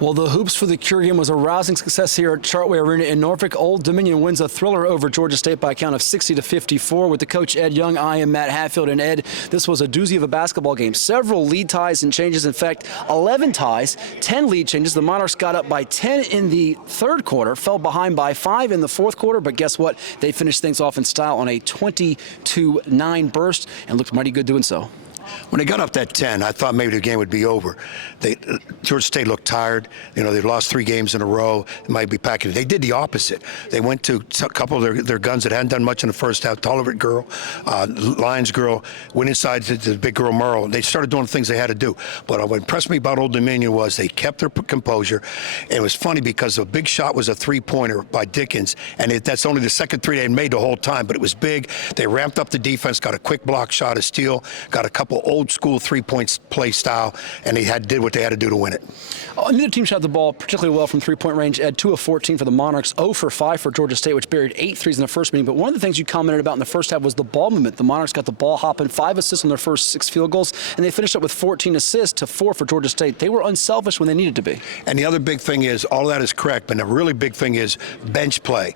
Well, the hoops for the Cure game was a rousing success here at Chartway Arena in Norfolk. Old Dominion wins a thriller over Georgia State by a count of 60-54 with the coach Ed Young. I am Matt Hatfield, and Ed, this was a doozy of a basketball game. Several lead ties and changes. In fact, 11 ties, 10 lead changes. The Monarchs got up by 10 in the third quarter, fell behind by 5 in the fourth quarter, but guess what? They finished things off in style on a 22-9 burst and looked mighty good doing so. When they got up that 10, I thought maybe the game would be over. Georgia State looked tired. You know, they've lost 3 games in a row. It might be packing. They did the opposite. They went to a couple of their guns that hadn't done much in the first half. Tolliver girl, Lyons girl, went inside to the big girl Merle. They started doing things they had to do. But what impressed me about Old Dominion was they kept their composure. And it was funny because the big shot was a 3-pointer by Dickens, and that's only the second 3 they had made the whole time. But it was big. They ramped up the defense, got a quick block shot, a steal, got a couple old school 3-point play style, and they did what they had to do to win it. Neither team shot the ball particularly well from 3-point range. Ed, 2 of 14 for the Monarchs, 0 for 5 for Georgia State, which buried 8 threes in the first meeting. But one of the things you commented about in the first half was the ball movement. The Monarchs got the ball hopping, 5 assists on their first 6 field goals, and they finished up with 14 assists to 4 for Georgia State. They were unselfish when they needed to be. And the other big thing is, all that is correct, but the really big thing is bench play.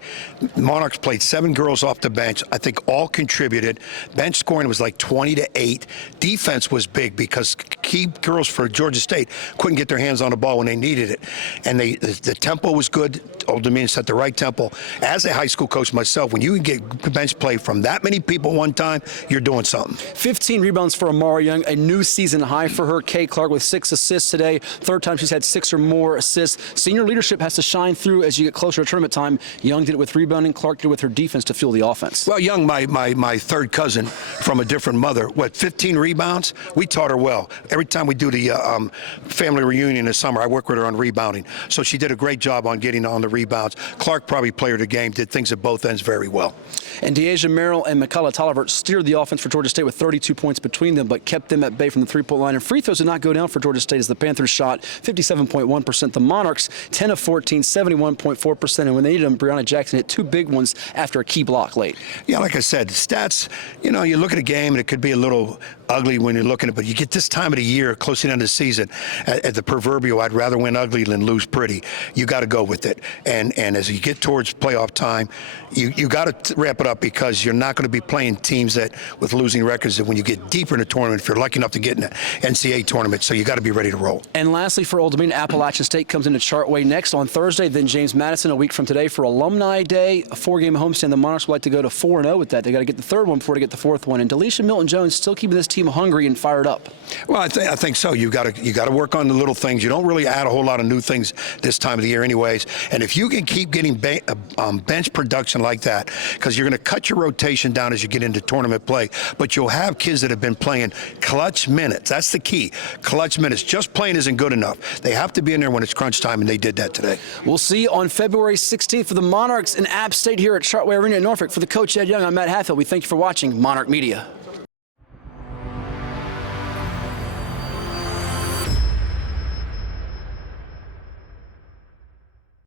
Monarchs played 7 girls off the bench. I think all contributed. Bench scoring was like 20-8. Defense was big because key girls for Georgia State couldn't get their hands on the ball when they needed it. And the tempo was good. Old Dominion set the right tempo. As a high school coach myself, when you can get bench play from that many people one time, you're doing something. 15 rebounds for Amara Young, a new season high for her. Kay Clark with 6 assists today. Third time she's had 6 or more assists. Senior leadership has to shine through as you get closer to tournament time. Young did it with rebounding. Clark did it with her defense to fuel the offense. Well, Young, my third cousin from a different mother, 15 rebounds? We taught her well. Every time we do the family reunion in the summer, I work with her on rebounding. So she did a great job on getting on the rebounds. Clark, probably player of the game, did things at both ends very well. And Deasia Merrill and Michaela Tolliver steered the offense for Georgia State with 32 points between them, but kept them at bay from the 3-point line. And free throws did not go down for Georgia State as the Panthers shot 57.1%. The Monarchs, 10 of 14, 71.4%. And when they needed them, Breonna Jackson hit 2 big ones after a key block late. Yeah, like I said, stats, you know, you look at a game and it could be a little ugly when you're looking at it, but you get this time of the year, close to the end of the season, at the proverbial, I'd rather win ugly than lose pretty. You got to go with it. And as you get towards playoff time, you got to wrap it up because you're not going to be playing teams that with losing records that when you get deeper in the tournament, if you're lucky enough to get in an NCAA tournament, so you got to be ready to roll. And lastly, for Old Dominion, Appalachian State comes into Chartway next on Thursday, then James Madison a week from today for Alumni Day, a 4-game homestand. The Monarchs would like to go to 4-0 with that. They got to get the 3rd one before they get the 4th one. And Delisha Milton-Jones still keeping this team hungry and fired up. Well, I think so. You got to work on the little things. You don't really add a whole lot of new things this time of the year anyways. And if you can keep getting bench production like that, because you're going to cut your rotation down as you get into tournament play, but you'll have kids that have been playing clutch minutes. That's the key. Clutch minutes. Just playing isn't good enough. They have to be in there when it's crunch time, and they did that today. We'll see on February 16th for the Monarchs in App State here at Chartway Arena in Norfolk. For the coach Ed Young, I'm Matt Hatfield. We thank you for watching Monarch Media.